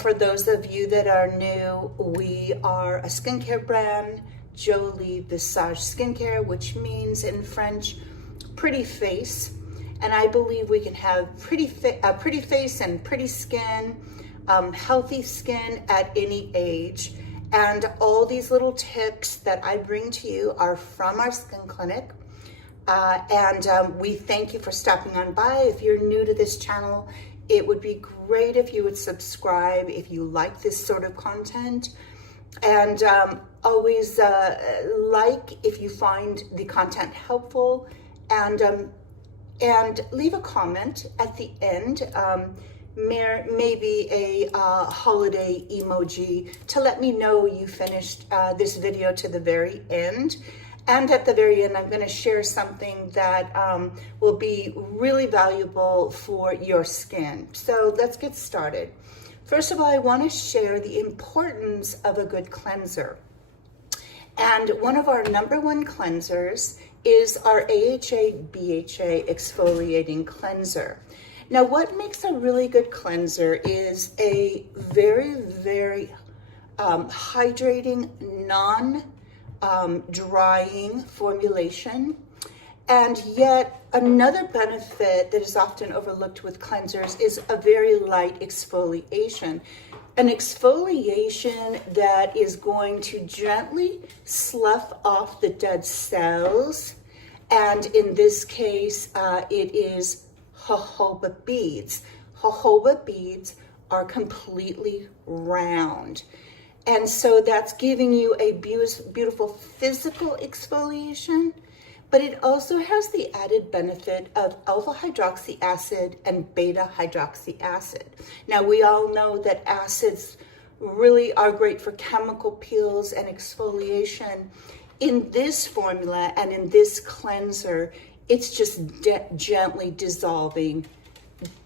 For those of you that are new, we are a skincare brand, Jolie Visage Skincare, which means in French, pretty face. And I believe we can have pretty face and pretty skin, healthy skin at any age. And all these little tips that I bring to you are from our skin clinic. We thank you for stopping on by. If you're new to this channel, it would be great if you would subscribe if you like this sort of content. And always like if you find the content helpful, and leave a comment at the end, maybe a holiday emoji to let me know you finished this video to the very end. And at the very end, I'm going to share something that will be really valuable for your skin. So let's get started. First of all, I want to share the importance of a good cleanser. And one of our #1 cleansers is our AHA/BHA exfoliating cleanser. Now, what makes a really good cleanser is a very, very hydrating, non-drying formulation. And yet another benefit that is often overlooked with cleansers is a very light exfoliation. An exfoliation that is going to gently slough off the dead cells. And in this case, it is jojoba beads. Jojoba beads are completely round. And so that's giving you a beautiful physical exfoliation, but it also has the added benefit of alpha hydroxy acid and beta hydroxy acid. Now, we all know that acids really are great for chemical peels and exfoliation. In this formula and in this cleanser, it's just gently dissolving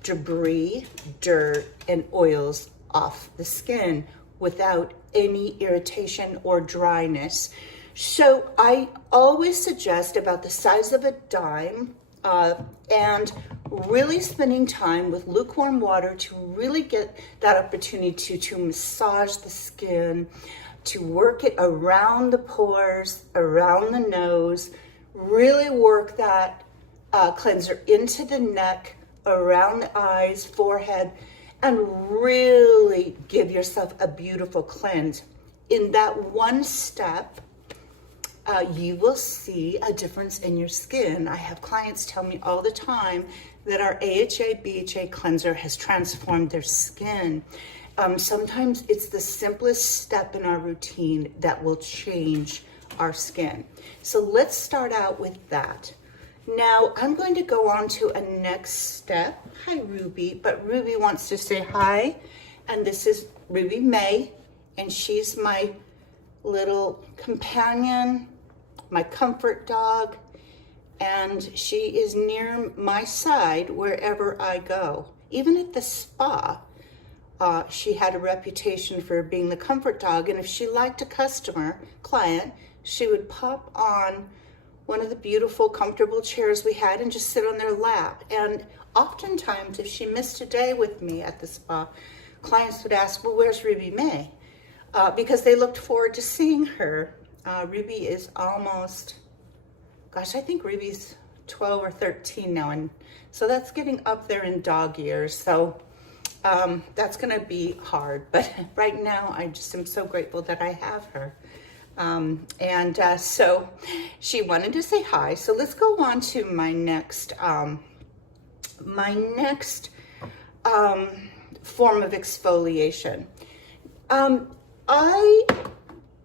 debris, dirt, and oils off the skin without any irritation or dryness. So I always suggest about the size of a dime, and really spending time with lukewarm water to really get that opportunity to massage the skin, to work it around the pores, around the nose, really work that cleanser into the neck, around the eyes, forehead, and really give yourself a beautiful cleanse. In that one step, you will see a difference in your skin. I have clients tell me all the time that our AHA/BHA cleanser has transformed their skin. Sometimes it's the simplest step in our routine that will change our skin. So let's start out with that. Now, I'm going to go on to a next step. Hi, Ruby, but Ruby wants to say hi. And this is Ruby May, and she's my little companion, my comfort dog, and she is near my side wherever I go. Even at the spa, she had a reputation for being the comfort dog, and if she liked a client, she would pop on one of the beautiful, comfortable chairs we had and just sit on their lap. And oftentimes, if she missed a day with me at the spa, clients would ask, well, where's Ruby May? Because they looked forward to seeing her. Ruby is almost, gosh, I think Ruby's 12 or 13 now. And so that's getting up there in dog years. So that's gonna be hard. But right now, I just am so grateful that I have her. So she wanted to say hi. So let's go on to my next form of exfoliation.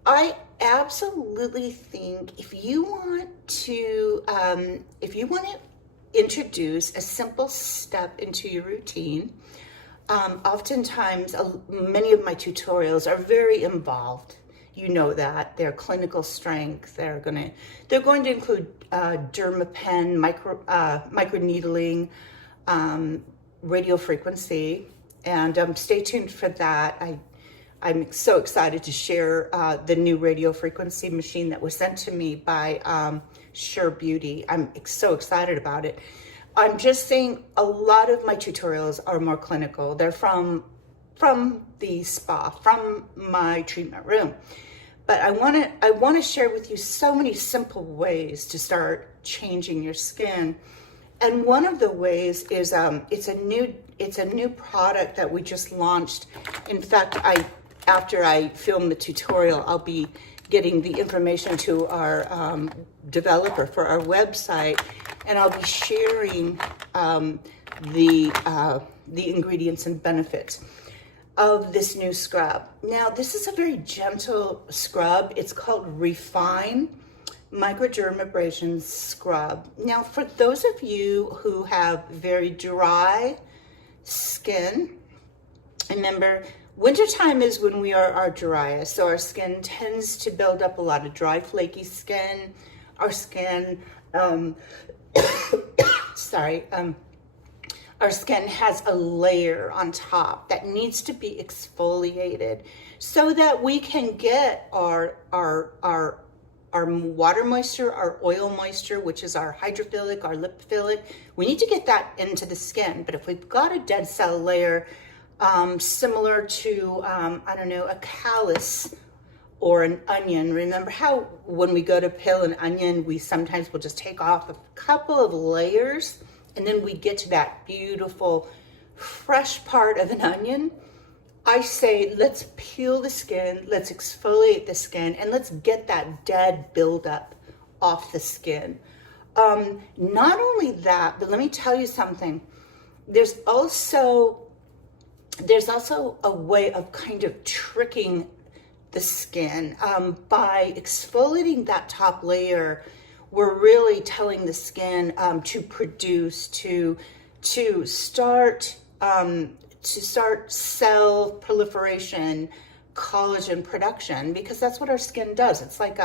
I absolutely think if you want to introduce a simple step into your routine, oftentimes many of my tutorials are very involved. You know that they're clinical strength. They're going to include dermapen, microneedling, radio frequency, and stay tuned for that. I'm so excited to share the new radio frequency machine that was sent to me by Sure Beauty. I'm so excited about it. I'm just saying a lot of my tutorials are more clinical. They're from from the spa, from my treatment room. But I want to share with you so many simple ways to start changing your skin. And one of the ways is it's a new product that we just launched. In fact, after I film the tutorial, I'll be getting the information to our developer for our website, and I'll be sharing the ingredients and benefits of this new scrub. Now, this is a very gentle scrub. It's called Refine Microdermabrasion Scrub. Now, for those of you who have very dry skin, remember, wintertime is when we are our driest. So our skin tends to build up a lot of dry, flaky skin. Our skin, our skin has a layer on top that needs to be exfoliated so that we can get our water moisture, our oil moisture, which is our hydrophilic, our lipophilic. We need to get that into the skin. But if we've got a dead cell layer, similar to, I don't know, a callus or an onion. Remember how when we go to peel an onion, we sometimes will just take off a couple of layers, and then we get to that beautiful, fresh part of an onion. I say, let's peel the skin, let's exfoliate the skin, and let's get that dead buildup off the skin. Not only that, but let me tell you something. There's also a way of kind of tricking the skin. By exfoliating that top layer, we're really telling the skin to produce, to start cell proliferation, collagen production, because that's what our skin does. It's like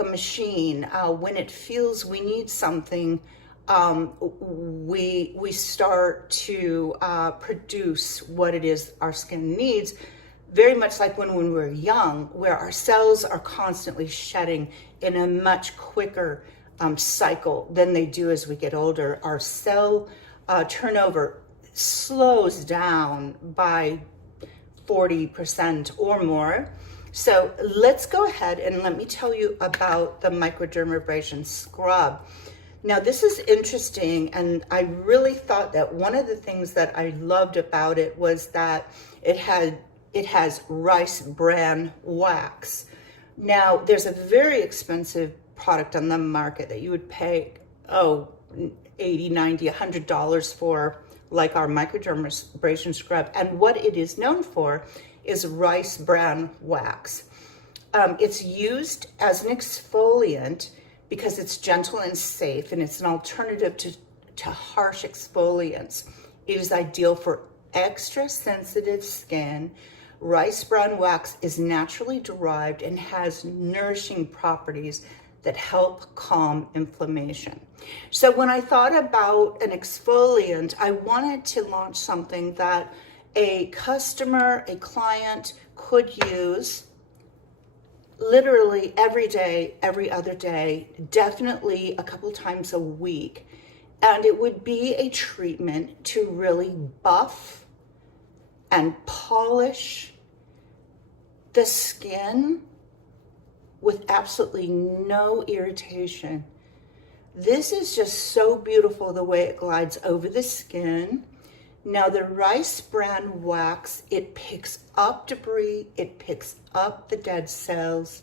a machine. When it feels we need something, we start to produce what it is our skin needs, very much like when we're young, where our cells are constantly shedding in a much quicker cycle than they do as we get older. Our cell turnover slows down by 40% or more. So let's go ahead and let me tell you about the microdermabrasion scrub. Now, this is interesting, and I really thought that one of the things that I loved about it was that it has rice bran wax. Now, there's a very expensive product on the market that you would pay, $80, $90, $100 for, like our microdermabrasion scrub. And what it is known for is rice bran wax. It's used as an exfoliant because it's gentle and safe, and it's an alternative to harsh exfoliants. It is ideal for extra sensitive skin. Rice bran wax is naturally derived and has nourishing properties that help calm inflammation. So when I thought about an exfoliant, I wanted to launch something that a customer, a client could use literally every day, every other day, definitely a couple times a week. And it would be a treatment to really buff and polish the skin with absolutely no irritation. This is just so beautiful the way it glides over the skin. Now, the rice bran wax, it picks up debris, it picks up the dead cells,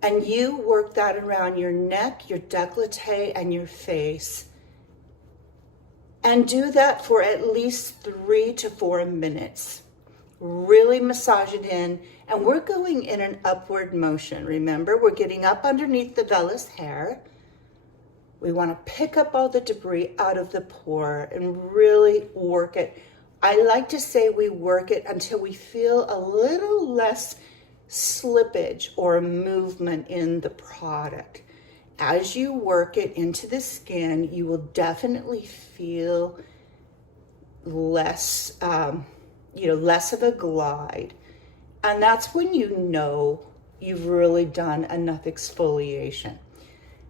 and you work that around your neck, your décolleté, and your face. And do that for at least 3 to 4 minutes. Really massage it in, and we're going in an upward motion. Remember, we're getting up underneath the vellus hair. We want to pick up all the debris out of the pore and really work it. I like to say we work it until we feel a little less slippage or movement in the product. As you work it into the skin, you will definitely feel less, less of a glide. And that's when you know you've really done enough exfoliation.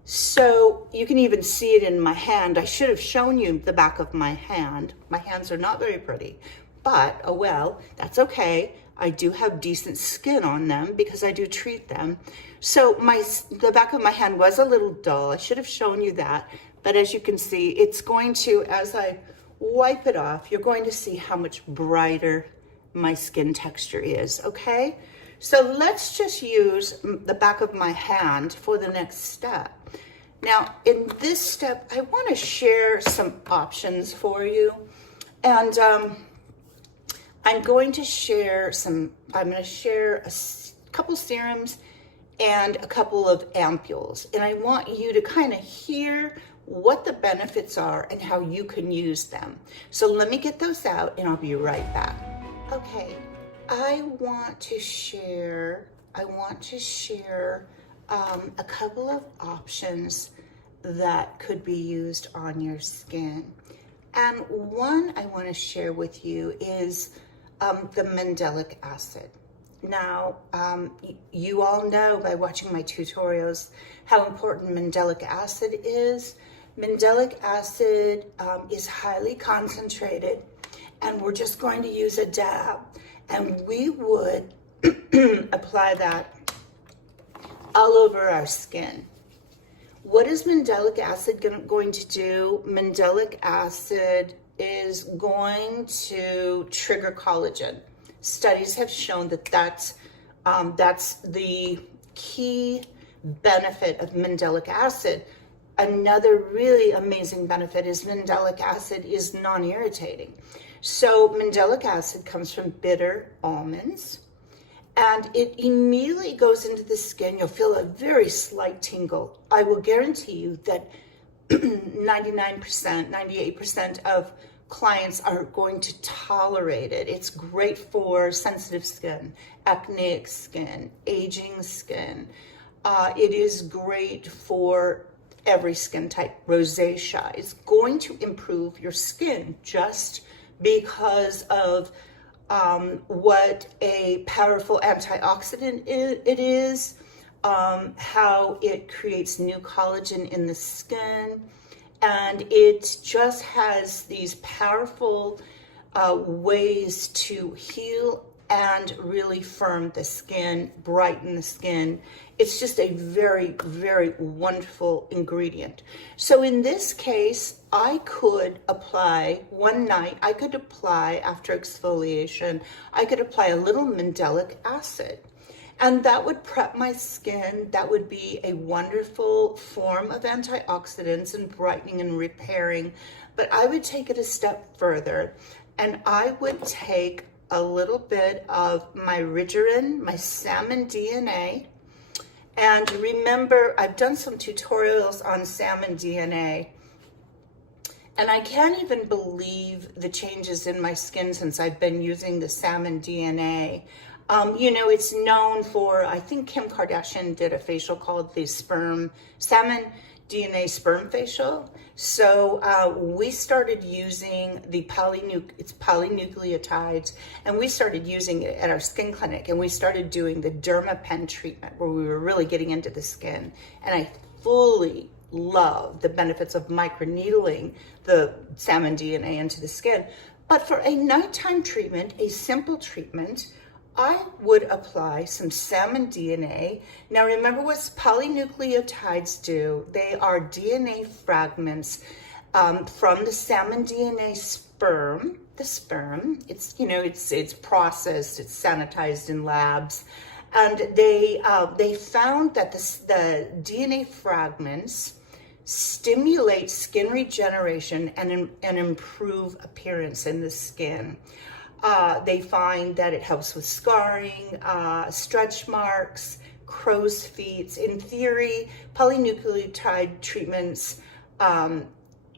So you can even see it in my hand. I should have shown you the back of my hand. My hands are not very pretty, but oh well, that's okay. I do have decent skin on them because I do treat them. So the back of my hand was a little dull. I should have shown you that. But as you can see, it's going to, as I wipe it off, you're going to see how much brighter my skin texture is, okay? So let's just use the back of my hand for the next step. Now, in this step, I want to share some options for you. And I'm going to share a couple serums and a couple of ampules. And I want you to kind of hear what the benefits are and how you can use them. So let me get those out and I'll be right back. Okay, I want to share a couple of options that could be used on your skin. And one I want to share with you is the mandelic acid. Now, you all know by watching my tutorials how important mandelic acid is. Mandelic acid is highly concentrated, and we're just going to use a dab, and we would apply that all over our skin. What is mandelic acid going to do? Mandelic acid is going to trigger collagen. Studies have shown that that's the key benefit of mandelic acid. Another really amazing benefit is mandelic acid is non-irritating. So mandelic acid comes from bitter almonds, and it immediately goes into the skin. You'll feel a very slight tingle. I will guarantee you that 99%, 98% of clients are going to tolerate it. It's great for sensitive skin, acneic skin, aging skin. It is great for every skin type. Rosacea. It's going to improve your skin just because of what a powerful antioxidant it is, how it creates new collagen in the skin, and it just has these powerful ways to heal and really firm the skin, brighten the skin. It's just a very, very wonderful ingredient. So in this case, I could apply one night, I could apply after exfoliation, I could apply a little mandelic acid. And that would prep my skin. That would be a wonderful form of antioxidants and brightening and repairing. But I would take it a step further, and I would take a little bit of my Rigerin, my salmon DNA. And remember, I've done some tutorials on salmon DNA, and I can't even believe the changes in my skin since I've been using the salmon DNA. You know, it's known for, I think Kim Kardashian did a facial called the salmon DNA sperm facial. So we started using the polynucleotides, and we started using it at our skin clinic, and we started doing the dermapen treatment where we were really getting into the skin. And I fully love the benefits of microneedling the salmon DNA into the skin. But for a nighttime treatment, a simple treatment, I would apply some salmon DNA. Now remember what polynucleotides do. They are DNA fragments from the salmon DNA sperm. The sperm, it's, you know, it's processed, it's sanitized in labs. And they found that the DNA fragments stimulate skin regeneration and improve appearance in the skin. They find that it helps with scarring, stretch marks, crow's feet. In theory, polynucleotide treatments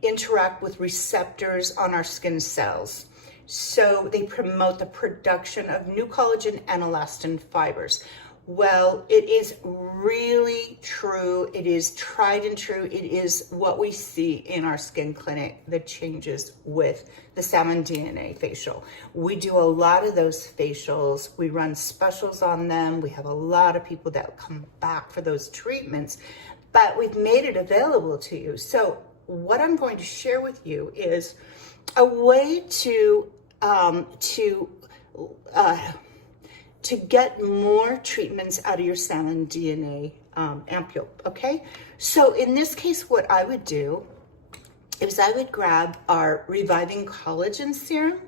interact with receptors on our skin cells. So they promote the production of new collagen and elastin fibers. Well, it is really true. It is tried and true. It is what we see in our skin clinic, the changes with the salmon DNA facial. We do a lot of those facials. We run specials on them. We have a lot of people that come back for those treatments. but we've made it available to you. So what I'm going to share with you is a way to get more treatments out of your salmon DNA ampule, okay? So in this case, what I would do is I would grab our Reviving Collagen Serum,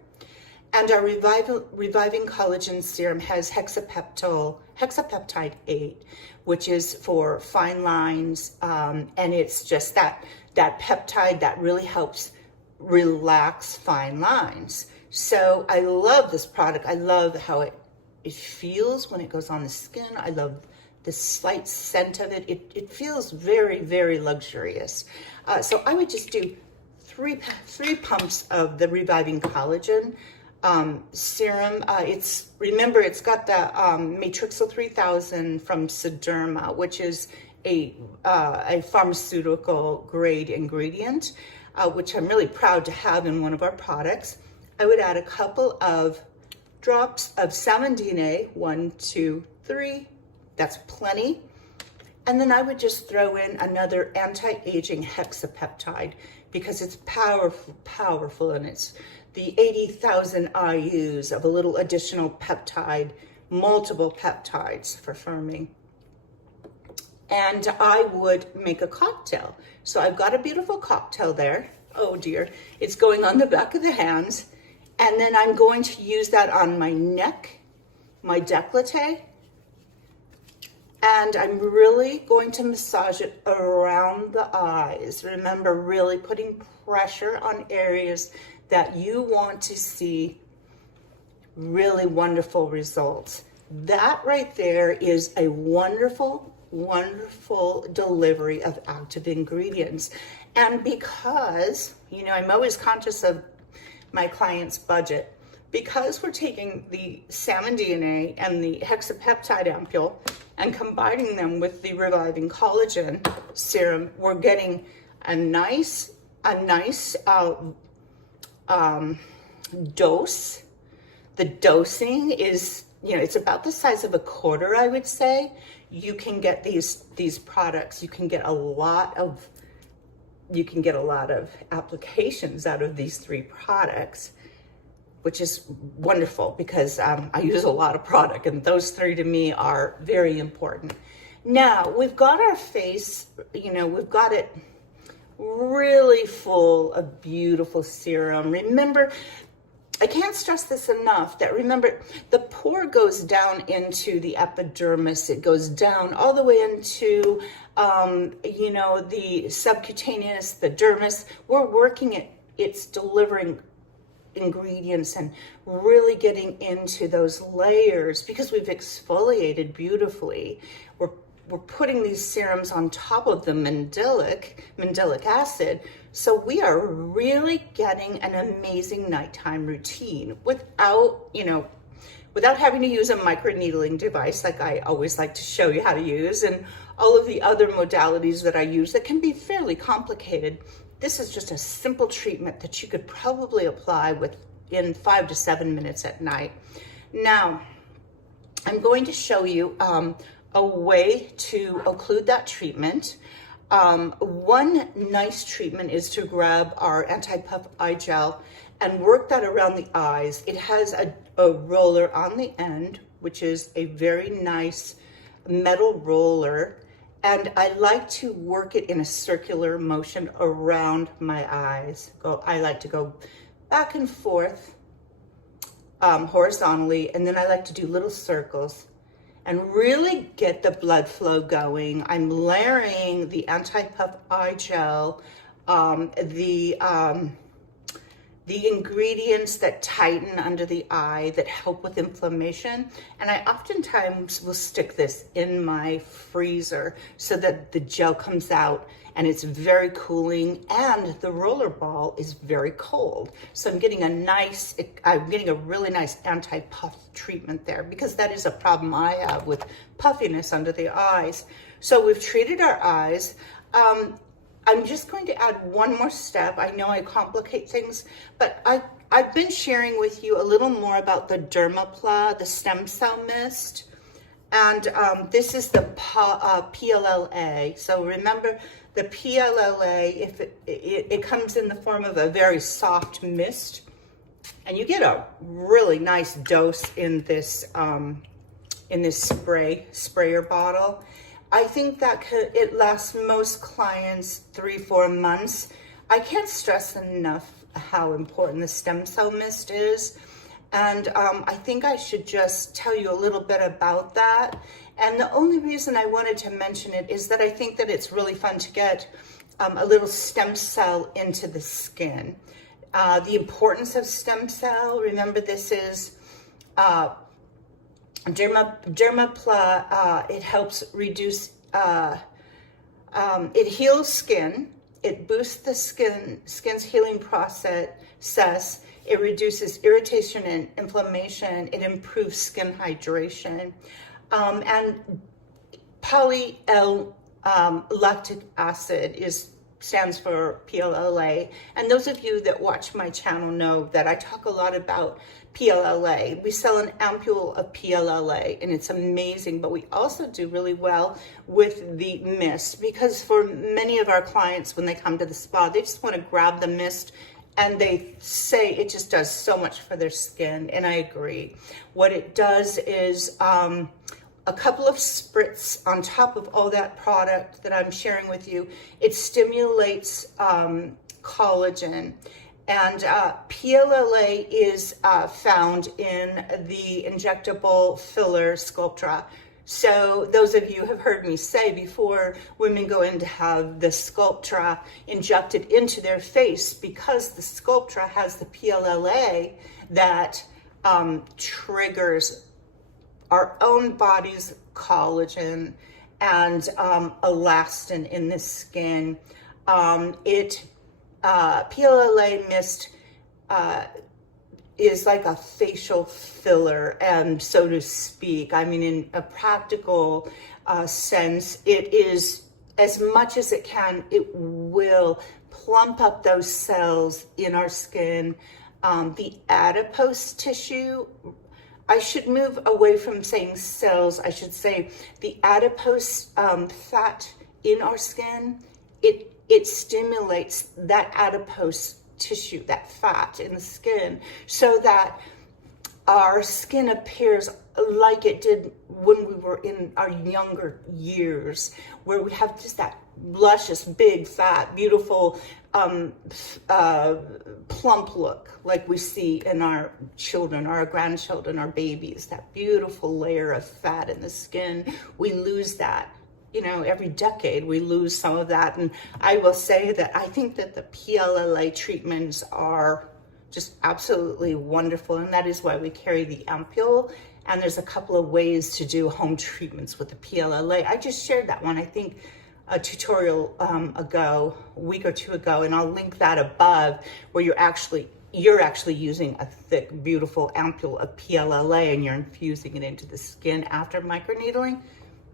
and our Reviving Collagen Serum has hexapeptide 8, which is for fine lines, and it's just that peptide that really helps relax fine lines. So I love this product. I love how it feels when it goes on the skin. I love the slight scent of it. It feels very, very luxurious. So I would just do three pumps of the Reviving Collagen serum. Remember, it's got the Matrixyl 3000 from Sederma, which is a pharmaceutical grade ingredient, which I'm really proud to have in one of our products. I would add a couple of drops of salmon DNA, 1, 2, 3. That's plenty. And then I would just throw in another anti-aging hexapeptide because it's powerful, and it's the 80,000 IUs of a little additional peptide, multiple peptides for firming. And I would make a cocktail. So I've got a beautiful cocktail there. Oh dear, it's going on the back of the hands. And then I'm going to use that on my neck, my décolleté, and I'm really going to massage it around the eyes. Remember, really putting pressure on areas that you want to see really wonderful results. That right there is a wonderful, wonderful delivery of active ingredients. And because, I'm always conscious of my client's budget, because we're taking the salmon DNA and the hexapeptide ampule and combining them with the Reviving Collagen Serum, we're getting a nice dose. The dosing is, it's about the size of a quarter, I would say. You can get these products. You can get a lot of applications out of these 3 products, which is wonderful because I use a lot of product, and those 3 to me are very important. Now, we've got our face, we've got it really full of beautiful serum. Remember, I can't stress this enough, that remember, the pore goes down into the epidermis. It goes down all the way into, the subcutaneous, the dermis. We're working it. It's delivering ingredients and really getting into those layers because we've exfoliated beautifully. We're putting these serums on top of the mandelic acid. So we are really getting an amazing nighttime routine without having to use a microneedling device like I always like to show you how to use, and all of the other modalities that I use that can be fairly complicated. This is just a simple treatment that you could probably apply within 5 to 7 minutes at night. Now, I'm going to show you a way to occlude that treatment. One nice treatment is to grab our anti-puff eye gel and work that around the eyes. It has a roller on the end, which is a very nice metal roller, and I like to work it in a circular motion around my eyes. I like to go back and forth horizontally, and then I like to do little circles and really get the blood flow going. I'm layering the anti-puff eye gel, the ingredients that tighten under the eye, that help with inflammation. And I oftentimes will stick this in my freezer so that the gel comes out and it's very cooling, and the roller ball is very cold. So I'm getting a really nice anti-puff treatment there, because that is a problem I have with puffiness under the eyes. So we've treated our eyes. I'm just going to add one more step. I know I complicate things, but I've been sharing with you a little more about the Dermapla, the stem cell mist. And this is the PLLA. So remember, the PLLA, if it comes in the form of a very soft mist, and you get a really nice dose in this sprayer bottle. I think that it lasts most clients 3-4 months. I can't stress enough how important the stem cell mist is. And I think I should just tell you a little bit about that. And the only reason I wanted to mention it is that I think that it's really fun to get a little stem cell into the skin. The importance of stem cell, remember this is it helps reduce, it heals skin, it boosts the skin's healing process, it reduces irritation and inflammation, it improves skin hydration, and poly-L-lactic acid stands for PLLA. And those of you that watch my channel know that I talk a lot about PLLA. We sell an ampule of PLLA and it's amazing, but we also do really well with the mist, because for many of our clients, when they come to the spa, they just want to grab the mist and they say it just does so much for their skin, and I agree. What it does is a couple of spritz on top of all that product that I'm sharing with you. It stimulates collagen, and PLLA is found in the injectable filler Sculptra. So those of you have heard me say before, women go in to have the Sculptra injected into their face because the Sculptra has the PLLA that triggers our own body's collagen and elastin in the skin. PLLA mist is like a facial filler, and so to speak. I mean, in a practical sense, it is, as much as it can, it will plump up those cells in our skin. The adipose tissue, I should move away from saying cells. I should say the adipose fat in our skin, it stimulates that adipose tissue, that fat in the skin, so that our skin appears like it did when we were in our younger years, where we have just that luscious, big, fat, beautiful, plump look like we see in our children, our grandchildren, our babies, that beautiful layer of fat in the skin. We lose that. You know, every decade we lose some of that. And I will say that I think that the PLLA treatments are just absolutely wonderful. And that is why we carry the ampule. And there's a couple of ways to do home treatments with the PLLA. I just shared that one, I think, a tutorial a week or two ago, and I'll link that above, where you're actually using a thick, beautiful ampule of PLLA and you're infusing it into the skin after microneedling.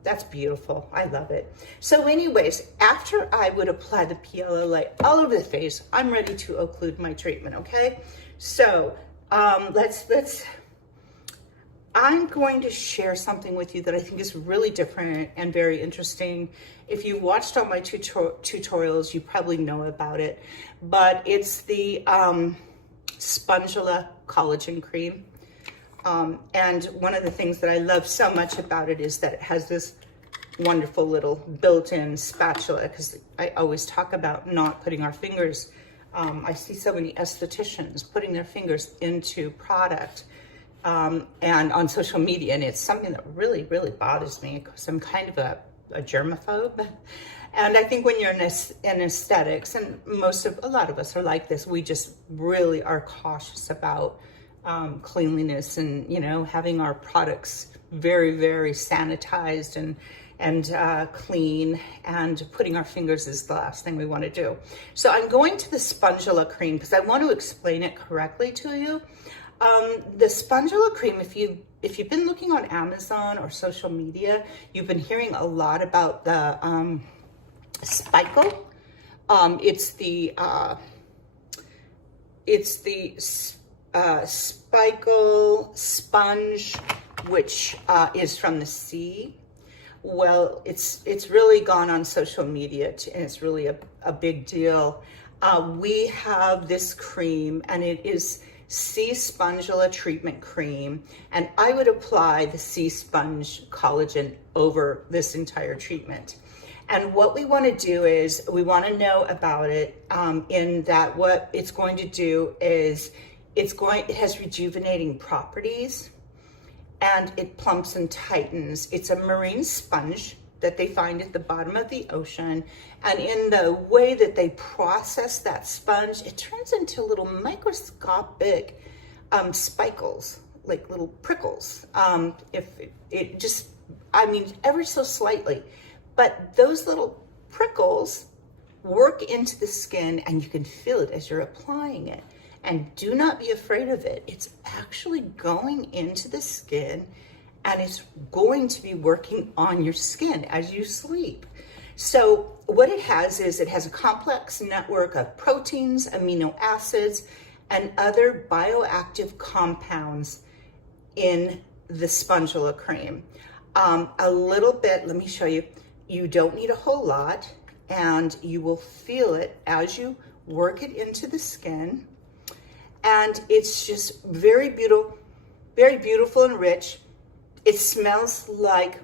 That's beautiful. I love it. So anyways, after I would apply the PLLA all over the face, I'm ready to occlude my treatment, okay? So I'm going to share something with you that I think is really different and very interesting. If you watched all my tutorials, you probably know about it, but it's the Spongilla Collagen Cream. And one of the things that I love so much about it is that it has this wonderful little built-in spatula, because I always talk about not putting our fingers, I see so many estheticians putting their fingers into product and on social media, and it's something that really, really bothers me because I'm kind of a germaphobe. And I think when you're in aesthetics, and a lot of us are like this, we just really are cautious about cleanliness and, you know, having our products very, very sanitized and clean, and putting our fingers is the last thing we want to do. So I'm going to the Spongilla cream because I want to explain it correctly to you. The Spongilla cream, if you've been looking on Amazon or social media, you've been hearing a lot about the Spikel. It's the Spikel sponge which is from the sea. Well, it's really gone on social media, and it's really a big deal. We have this cream, and it is Sea Spongilla Treatment Cream, and I would apply the Sea Sponge Collagen over this entire treatment. And what we want to do is we want to know about it in that what it's going to do is it has rejuvenating properties, and it plumps and tightens. It's a marine sponge that they find at the bottom of the ocean. And in the way that they process that sponge, it turns into little microscopic spikles, like little prickles. If it just, I mean, ever so slightly. But those little prickles work into the skin, and you can feel it as you're applying it. And do not be afraid of it. It's actually going into the skin, and it's going to be working on your skin as you sleep. So what it has is it has a complex network of proteins, amino acids, and other bioactive compounds in the Spongilla cream. A little bit, let me show you. You don't need a whole lot, and you will feel it as you work it into the skin. And it's just very beautiful and rich. It smells like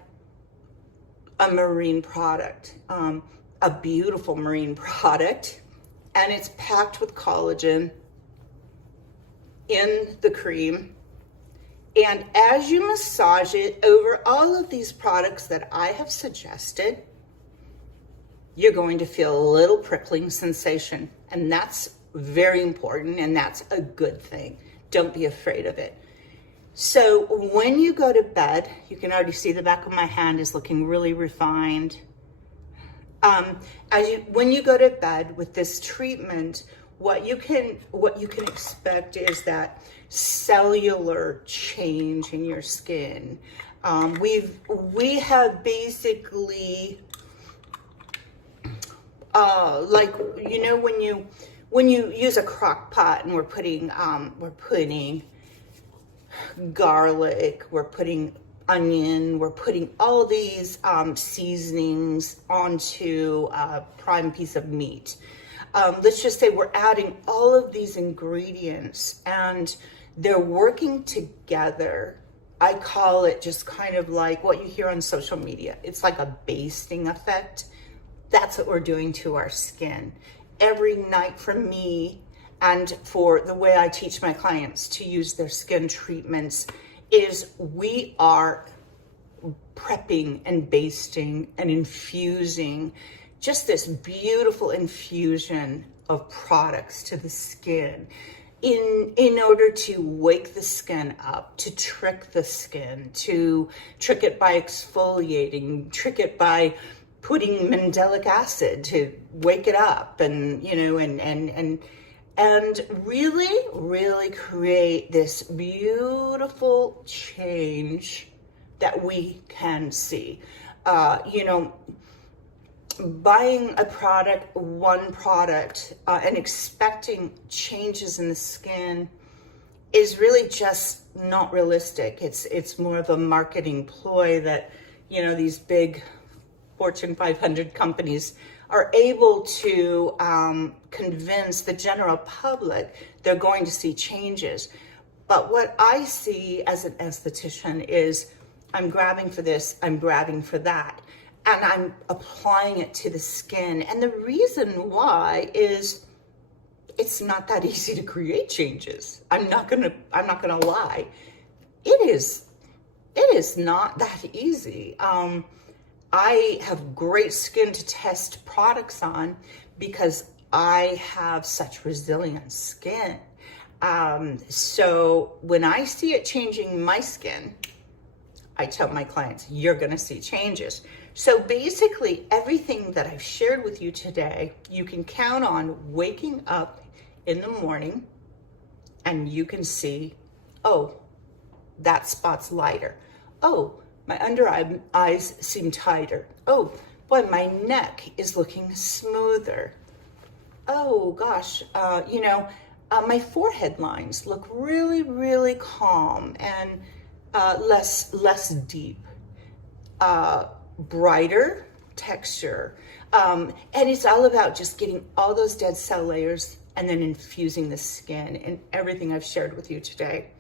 a marine product, a beautiful marine product, and it's packed with collagen in the cream. And as you massage it over all of these products that I have suggested, you're going to feel a little prickling sensation, and that's very important, and that's a good thing. Don't be afraid of it. So when you go to bed, you can already see the back of my hand is looking really refined. When you go to bed with this treatment, what you can expect is that cellular change in your skin. We have basically like, you know, when you use a crock pot and we're putting garlic, we're putting onion, we're putting all these seasonings onto a prime piece of meat. Let's just say we're adding all of these ingredients and they're working together. I call it just kind of like what you hear on social media. It's like a basting effect. That's what we're doing to our skin. Every night for me, and for the way I teach my clients to use their skin treatments, is we are prepping and basting and infusing just this beautiful infusion of products to the skin in order to wake the skin up, to trick the skin, to trick it by exfoliating, trick it by putting mandelic acid to wake it up, and you know, and really create this beautiful change that we can see. You know, buying a product, one product, and expecting changes in the skin is really just not realistic. It's more of a marketing ploy that, you know, these big Fortune 500 companies are able to convince the general public they're going to see changes. But what I see as an esthetician is I'm grabbing for this, I'm grabbing for that, and I'm applying it to the skin. And the reason why is it's not that easy to create changes. I'm not gonna lie. It is not that easy. I have great skin to test products on because I have such resilient skin. So when I see it changing my skin, I tell my clients, you're gonna see changes. So basically everything that I've shared with you today, you can count on waking up in the morning and you can see, oh, that spot's lighter. Oh, my under eyes seem tighter. Oh, boy, my neck is looking smoother. Oh gosh, you know, my forehead lines look really, really calm, and less deep, brighter texture. And it's all about just getting all those dead cell layers and then infusing the skin and everything I've shared with you today.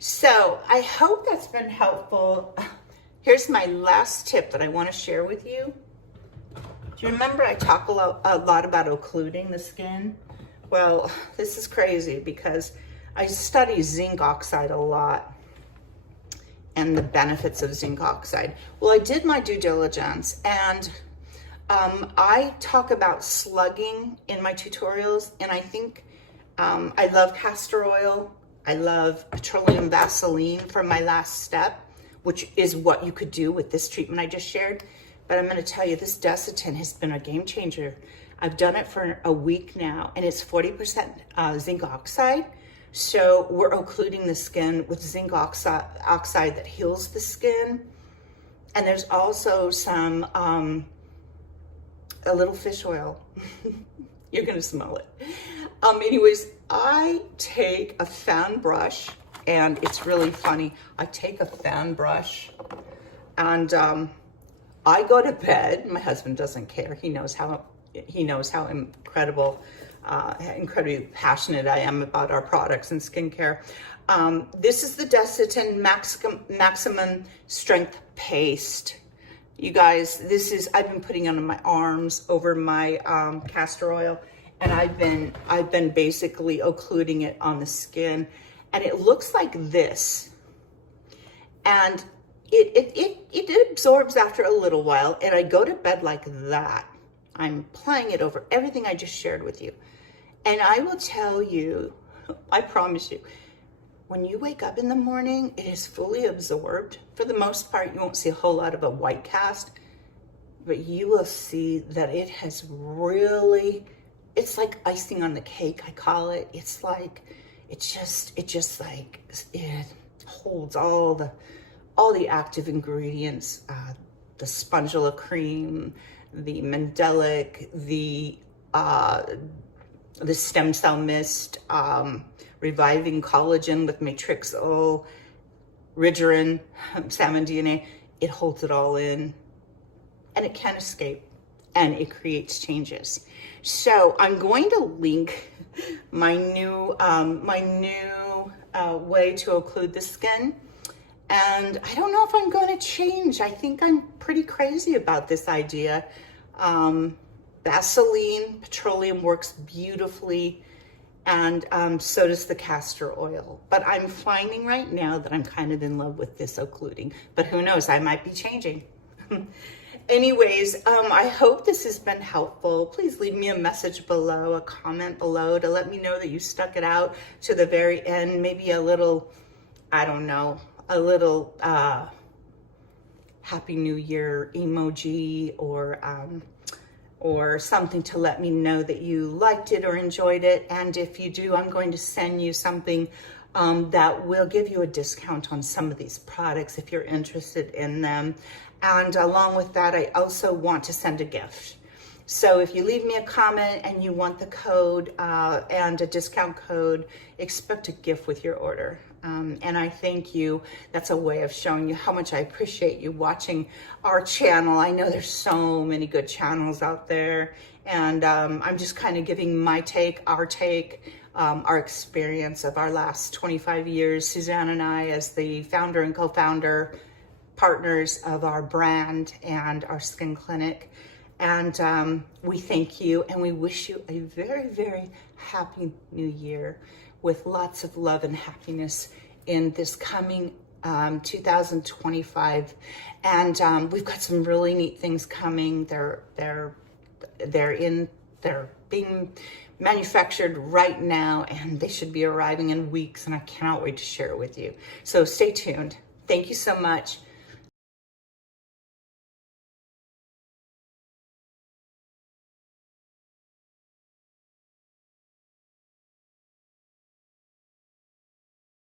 So I hope that's been helpful. Here's my last tip that I want to share with you. Do you remember I talk a lot about occluding the skin? Well, this is crazy because I study zinc oxide a lot and the benefits of zinc oxide. Well, I did my due diligence, and I talk about slugging in my tutorials, and I think I love castor oil. I love petroleum Vaseline for my last step, which is what you could do with this treatment I just shared. But I'm going to tell you, this Desitin has been a game changer. I've done it for a week now, and it's 40% zinc oxide. So we're occluding the skin with zinc oxide that heals the skin. And there's also some, a little fish oil. You're going to smell it. Anyways, I take a fan brush, and it's really funny. I take a fan brush, and I go to bed. My husband doesn't care. He knows how incredibly passionate I am about our products and skincare. This is the Desitin Maximum Strength Paste. You guys, I've been putting it on my arms over my castor oil, and I've been basically occluding it on the skin, and it looks like this. And it absorbs after a little while, and I go to bed like that. I'm applying it over everything I just shared with you. And I will tell you, I promise you, when you wake up in the morning, it is fully absorbed. For the most part, you won't see a whole lot of a white cast, but you will see that it has really, it's like icing on the cake, I call it. It's like, it holds all the active ingredients, the Spongilla cream, the Mandelic, the stem cell mist, reviving collagen with matrixyl, rigerin, salmon DNA. It holds it all in, and it can escape, and it creates changes. So I'm going to link my new way to occlude the skin. And I don't know if I'm going to change. I think I'm pretty crazy about this idea. Vaseline, petroleum works beautifully, and so does the castor oil. But I'm finding right now that I'm kind of in love with this occluding. But who knows, I might be changing. Anyways, I hope this has been helpful. Please leave me a message below, a comment below to let me know that you stuck it out to the very end. Maybe a little, I don't know, a little Happy New Year emoji, or something to let me know that you liked it or enjoyed it. And if you do, I'm going to send you something that will give you a discount on some of these products if you're interested in them. And along with that, I also want to send a gift. So if you leave me a comment and you want the code and a discount code, expect a gift with your order. And I thank you. That's a way of showing you how much I appreciate you watching our channel. I know there's so many good channels out there, and I'm just kind of giving my take, our experience of our last 25 years, Suzanne and I, as the founder and co-founder partners of our brand and our skin clinic. And we thank you, and we wish you a very, very happy new year with lots of love and happiness in this coming 2025. And we've got some really neat things coming. They're being manufactured right now, and they should be arriving in weeks, and I cannot wait to share it with you. So stay tuned. Thank you so much.